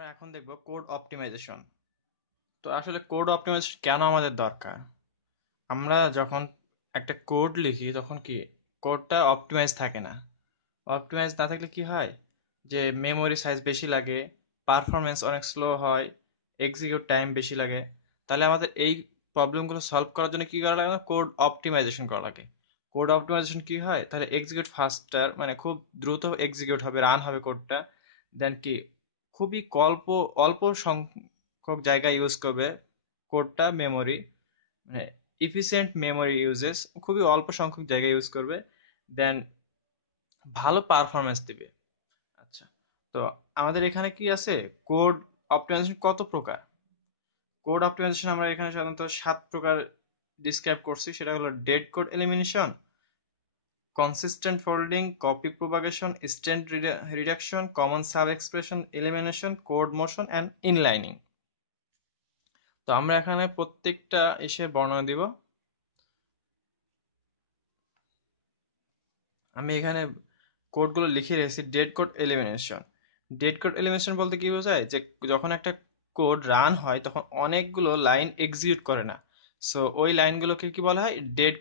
আমরা এখন দেখব কোড অপটিমাইজেশন। তো আসলে কোড অপটিমাইজেশন কেন আমাদের দরকার? আমরা যখন একটা কোড লিখি তখন কি কোডটা অপটিমাইজ থাকে না। অপটিমাইজ না থাকলে কি হয়, যে মেমোরি সাইজ বেশি লাগে, পারফরমেন্স অনেক স্লো হয়, এক্সিকিউট টাইম বেশি লাগে। তাহলে আমাদের এই প্রবলেমগুলো সলভ করার জন্য কি করা লাগে না, কোড অপটিমাইজেশন করা লাগে। কোড অপটিমাইজেশন কি হয়, তাহলে এক্সিকিউট ফাস্টার, মানে খুব দ্রুত এক্সিকিউট হবে, রান হবে কোডটা। দেন কি খুবই অল্প সংখ্যক জায়গায় ইউজ করবে কোডটা, মেমোরি, মানে ইফিসিয়েন্ট মেমোরি ইউজেস, খুবই অল্প সংখ্যক জায়গায় ইউজ করবে। দেন ভালো পারফরমেন্স দিবে। আচ্ছা, তো আমাদের এখানে কি আছে, কোড অপটিমাইজেশন কত প্রকার? কোড অপটিমাইজেশন আমরা এখানে সাধারণত 7 প্রকার ডিসক্রাইব করছি। সেটা হলো dead code elimination, constant folding, copy propagation, strength reduction, common subexpression elimination, code motion and inlining. তো আমরা এখানে প্রত্যেকটা এসে বর্ণনা দিব। আমি এখানে কোডগুলো লিখে রেখেছি। Dead code elimination. Dead code elimination বলতে কি বোঝায়, যে যখন একটা কোড রান হয় তখন অনেকগুলো লাইন এক্সিকিউট করে না। সো ওই লাইনগুলোকে কি বলা হয়, ডেড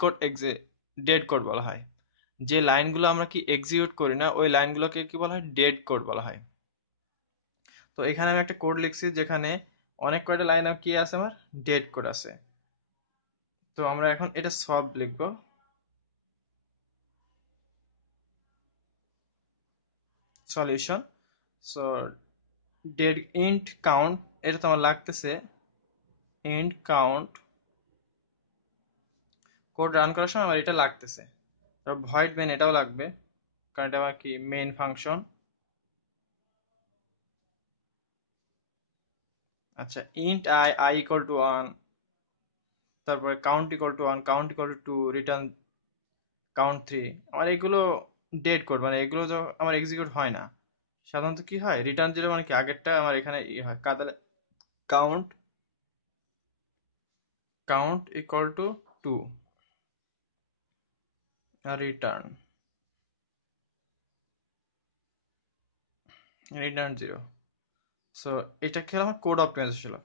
কোড বলা হয়। যে লাইনগুলো আমরা কি এক্সিকিউট করি না ওই লাইনগুলোকে কি বলা হয়, ডেড কোড বলা হয়। তো এখানে আমি একটা কোড লিখছি যেখানে অনেক কয়টা লাইন কি আছে, আমার ডেড কোড আছে। তো আমরা এখন এটা সব লিখবো। Solution. So dead int count, এটা তো আমার লাগতেছে। ইন্ট কাউন্ট কোড রান করার সময় আমার এটা লাগতেছে। তারপর ভয়েড মেন, এটাও লাগবে কারণ এটা আমার কি মেইন ফাংশন। আচ্ছা, ইন্ট আই ইকুয়াল টু 1, তারপরে count equal two 1, count equal to 2, return count 3। আমার এগুলো ডেড কোড, মানে এগুলো তো আমার এক্সিকিউট হয় না। সাধারণত কি হয়, রিটার্ন 0 মানে কি আগেরটা আমার এখানে হয় তাহলে কাউন্ট কাউন্ট ইকুয়াল টু 2 আর রিটার্ন রিটার্ন 0। সো এটা কি হলো, আমার কোড অপটিমাইজেশন ছিল।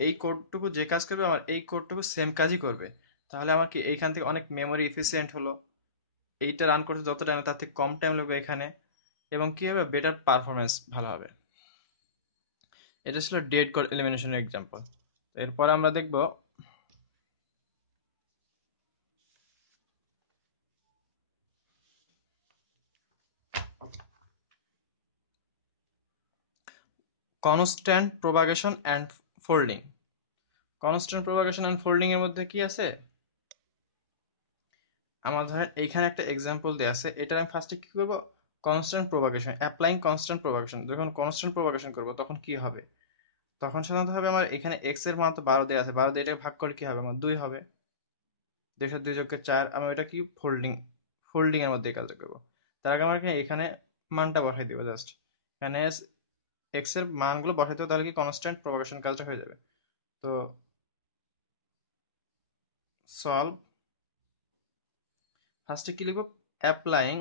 এই কোডটুকু যে কাজ করবে আমার এই কোডটুকু সেম কাজই করবে। তাহলে আমার কি এইখান থেকে অনেক মেমোরি এফিসিয়েন্ট হলো। এইটা রান করতে যত টাইম তার থেকে কম টাইম লাগবে এখানে, এবং কি হবে, বেটার পারফরমেন্স ভালো হবে। এটা ছিল ডেড কোড এলিমিনেশনের এক্সাম্পল। এরপর আমরা দেখব constant propagation and folding. Constant propagation and folding এর মধ্যে কি আছে, আমার ধরেন এইখানে একটা এক্সাম্পল দেওয়া আছে। এটা আমি ফার্স্টে কি করবো, constant propagation, applying constant propagation. যখন কনস্ট্যান্ট প্রোপাগেশন করবো তখন কি হবে, তখন সাধারণত হবে আমার এখানে এক্স এর মান তো 12 দেওয়া আছে, 12 দিয়ে এটাকে ভাগ করে কি হবে, আমার 2 হবে। 2 যোগ 4, আমি ওটা কি ফোল্ডিং এর মধ্যে এই কাজটা করবো। তার আগে আমার এখানে মানটা বসাই দিব জাস্ট। এখানে এক্স এর মানগুলো বসাই দেবো, তাহলে কি কনস্ট্যান্ট প্রোপাগেশন কাজটা হয়ে যাবে। তো সলভ, ফার্স্টে কি লিখবো, applying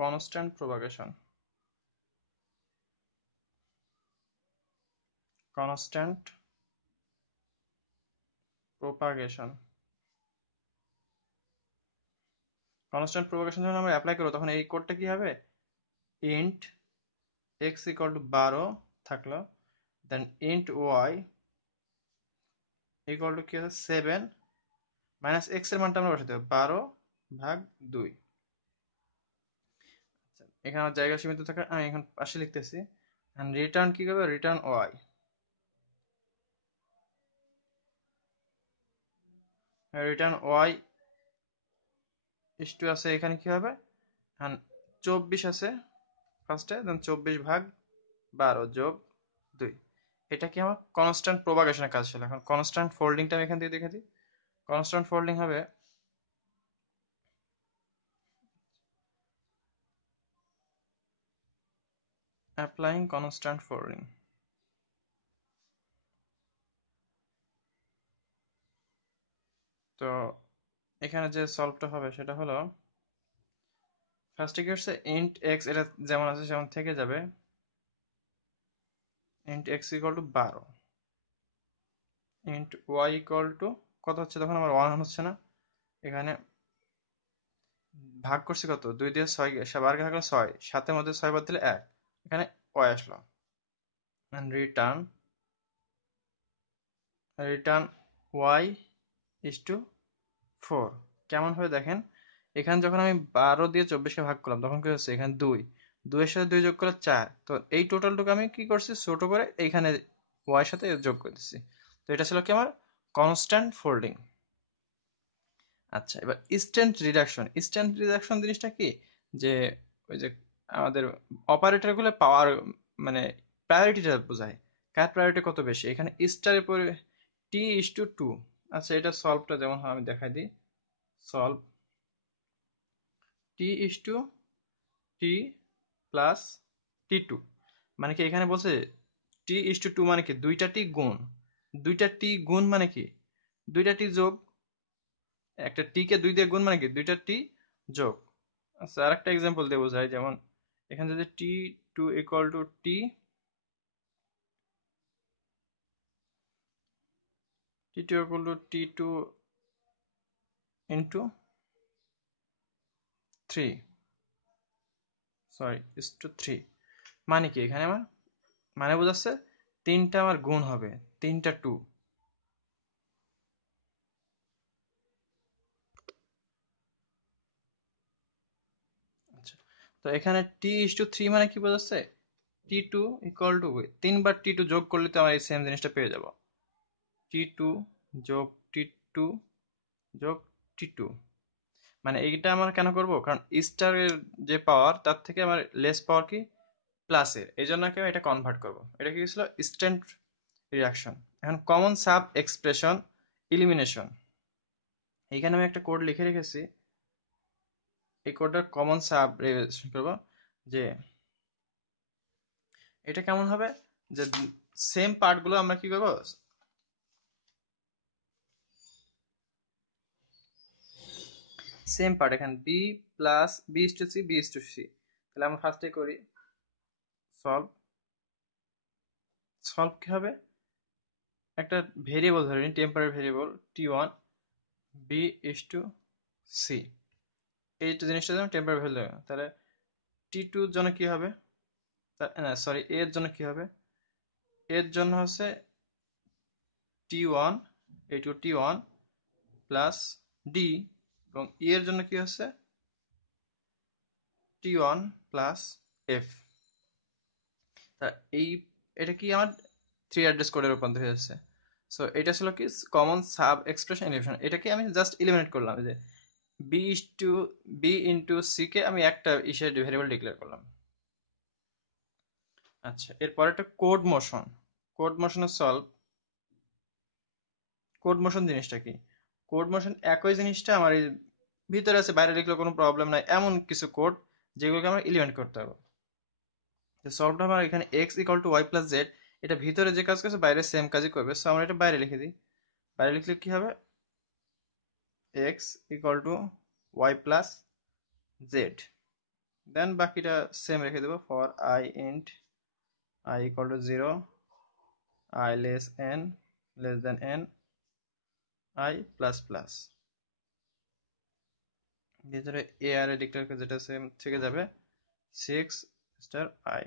constant propagation, constant propagation. Constant propagation যখন আমরা অ্যাপ্লাই করবো তখন এই কোডটা কি হবে, ইন্ট এক্স ইকুয়াল টু 12 থাকলো, দেন ইন্ট ওয়াই ইকুয়াল টু কি আছে 7, মাইনাস এক্স এর মানটা আমরা বসাতে হবে 12/2। এখানে আমার জায়গা সীমিত থাকার আমি এখন পাশে লিখতেছি। রিটার্ন কি করবে, return Y. Return Y is to আছে, এখানে কি হবে, 24 আছে ফার্স্টে, দেন 24/12 যোগ 2। এটা কি আমার কনস্ট্যান্ট প্রোপাগেশনের কাজ ছিল। এখন কনস্ট্যান্ট ফোল্ডিংটা আমি এখান থেকে দেখে দিই। কনস্ট্যান্ট ফোল্ডিং হবে অ্যাপ্লাইং কনস্ট্যান্ট ফোল্ডিং। তো এখানে যে সলভটা হবে সেটা হলো ফার্স্টে কি হচ্ছে ইন্ট এক্স, এটা যেমন আছে সেমন থেকে যাবে। Int x equal to 12, int y equal to কত হচ্ছে, তখন আমার 1 হচ্ছে না, এখানে ভাগ করছি কত, 2 দিয়ে 6, 12 ভাগ 6, 7-এর মধ্যে 6 বাদ দিলে 1, এখানে ওয়াই আসলো। Return return Y is to 4। কেমন হবে দেখেন, এখানে যখন আমি 12 দিয়ে 24কে ভাগ করলাম তখন কি হচ্ছে, এখানে 2, 2 এর সাথে 2 যোগ করলে 4, তো এই টোটালটুকু আমি কি করছি, ছোট করে এইখানে ওয়াই সাথে যোগ করে দিচ্ছি। তো এটা ছিল কি আমার কনস্ট্যান্ট ফোল্ডিং। আচ্ছা, এবার ইনস্ট্যান্ট রিডাকশন জিনিসটা কি, যে ওই যে আমাদের অপারেটর গুলো পাওয়ার, মানে প্রায়োরিটিটা বোঝায়, কার প্রায়োরিটি কত বেশি। এখানে স্টারের পরে টি ইস টু 2। আচ্ছা, এটা সলভটা যেমন হয় আমি দেখাই দিই। Solve T is to T plus T2, মানে কি এখানে বলছে টি ইস টু 2 মানে কি দুইটা টি গুণ, দুইটা টি গুণ মানে কি দুইটা টি যোগ, একটা টি কে 2 দিয়ে গুণ মানে কি দুইটা টি যোগ। আচ্ছা, আর একটা এক্সাম্পল দিয়ে বোঝাই, যেমন এখানে যদি T2 equal to T2 equal to T2 into 3, sorry is to 3, মানে কি এখানে আমার মানে বোঝাচ্ছে তিনটা আমার গুণ হবে, তিনটা 2। আচ্ছা, তো এখানে T/3 মানে কি বোঝাচ্ছে, T2 ইকুয়াল টু 3 বার T2 যোগ করলে তো আমরা এই সেম জিনিসটা পেয়ে যাব, T2 যোগ T2 যোগ T2। মানে এইটা আমরা কেন করব, কারণ স্টারের যে পাওয়ার তার থেকে আমার লেস পাওয়ার কি প্লাসের, এই জন্য কি আমি এটা কনভার্ট করব। এটা কি ছিল ইনস্ট্যান্ট রিয়াকশন। এখন কমন সাব এক্সপ্রেশন ইলিমিনেশন, এইখানে আমি একটা কোড লিখে রেখেছি, এই কোডটার কমন সাব করব, যে এটা কেমন হবে, যে সেম পার্টগুলো আমরা কি করব, সেম পার্ট এখানে b plus b is to c, b is to c. তাহলে আমরা ফার্স্টে করি সলভ। সলভ কি হবে, একটা ভেরিয়েবল ধরে নিই, temporary variable T1 b is to c, এই জিনিসটা যেমন টেম্পোরারি ভ্যালু, তাহলে T2 এর জন্য কি হবে, না সরি এর জন্য কি হবে, এর জন্য হচ্ছে T1, এইটু T1 প্লাস ডি, এবং এর জন্য কি হচ্ছে T1 প্লাস এফ। তা এই এটা কি আমার 3 অ্যাড্রেস কোডে রূপান্তর হয়ে যাচ্ছে। সো এটা ছিল কি কমন সাব এক্সপ্রেশন এলিমিনেশন, এটাকে আমি জাস্ট এলিমিনেট করলাম, যে B is two B into C কে আমি একটা ইসের ভেরিয়েবল ডিক্লেয়ার করলাম। আচ্ছা, এরপর একটা কোড মোশন। কোড মোশনের সলভ। কোড মোশন জিনিসটা কি, কোড মোশন একই জিনিসটা আমার এই ভিতরে আছে, বাইরে লিখলে কোনো প্রবলেম নাই, এমন কিছু কোড যেগুলোকে আমরা এলিমেন্ট করতে হবে। সলভটা আমার এখানে x equal to Y plus z, এটা ভিতরে যে কাজ করছে বাইরে সেম কাজই করবে, সো আমরা এটা বাইরে লিখে দিই। বাইরে লিখলে কি হবে, X equal to Y plus Z, then বাকিটা সেম রেখে দেবো, for I int I equal to 0, I less than N, I plus plus, ভিতরে এ আর এ ডিক্লেয়ার করে যেটা সেম থেকে যাবে 6 স্টার আই।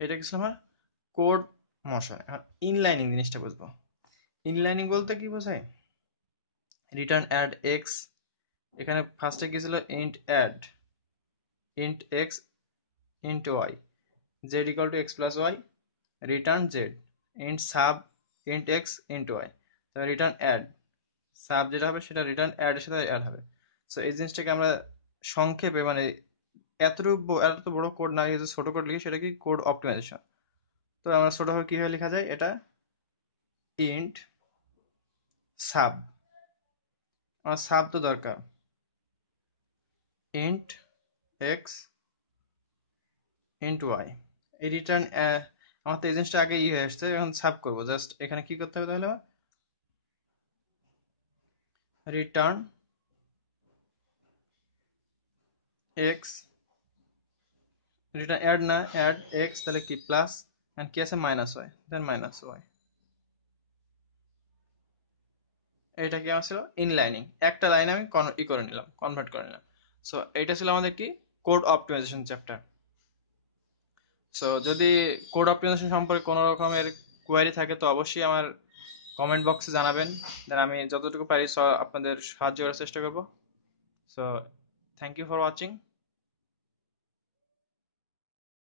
এটা কিছু আমার কোড মোশন। এখন ইনলাইনিং জিনিসটা বুঝবো। ইনলাইনিং বলতে কি বোঝায়, রিটার্ন অ্যাড এক্স, এখানে ফার্স্টে কি ছিল int x into y, z equal to x plus y, return z, int sub int x into y, তাহলে রিটার্ন অ্যাড, সাব যেটা হবে সেটা রিটার্ন অ্যাড এর সাথে অ্যাড হবে। সো এই জিনিসটাকে আমরা সংক্ষেপে, মানে এত বড় কোড না লিখে ছোট কোড লিখি, সেটা কি কোড অপটিমাইজেশন। তো আমরা ছোটভাবে কিভাবে লেখা যায় এটা, ইন্ট সাব, আমার সাব তো দরকার, ইন্ট এক্স ইন্ট ওয়াই, এই রিটার্ন, আমার তো এই জিনিসটা আগে হয়ে আসছে, এখন সাব করবো, জাস্ট এখানে কি করতে হবে তাহলে, রিটার্ন এক্স, রিটার্ন অ্যাড না, অ্যাড এক্স, তাহলে কি প্লাস, এন্ড কি আছে minus Y, than minus Y. এটা কি আমার ছিল ইনলাইনিং, একটা লাইনে আমি করে নিলাম, কনভার্ট করে নিলাম। সো এটা ছিল আমাদের কি কোড অপটিমাইজেশন চ্যাপ্টার। সো যদি কোড অপটিমাইজেশন সম্পর্কে কোনো রকমের কোয়ারি থাকে তো অবশ্যই আমার কমেন্ট বক্সে জানাবেন, দেন আমি যতটুকু পারি আপনাদের সাহায্য করার চেষ্টা করব। So thank you for watching.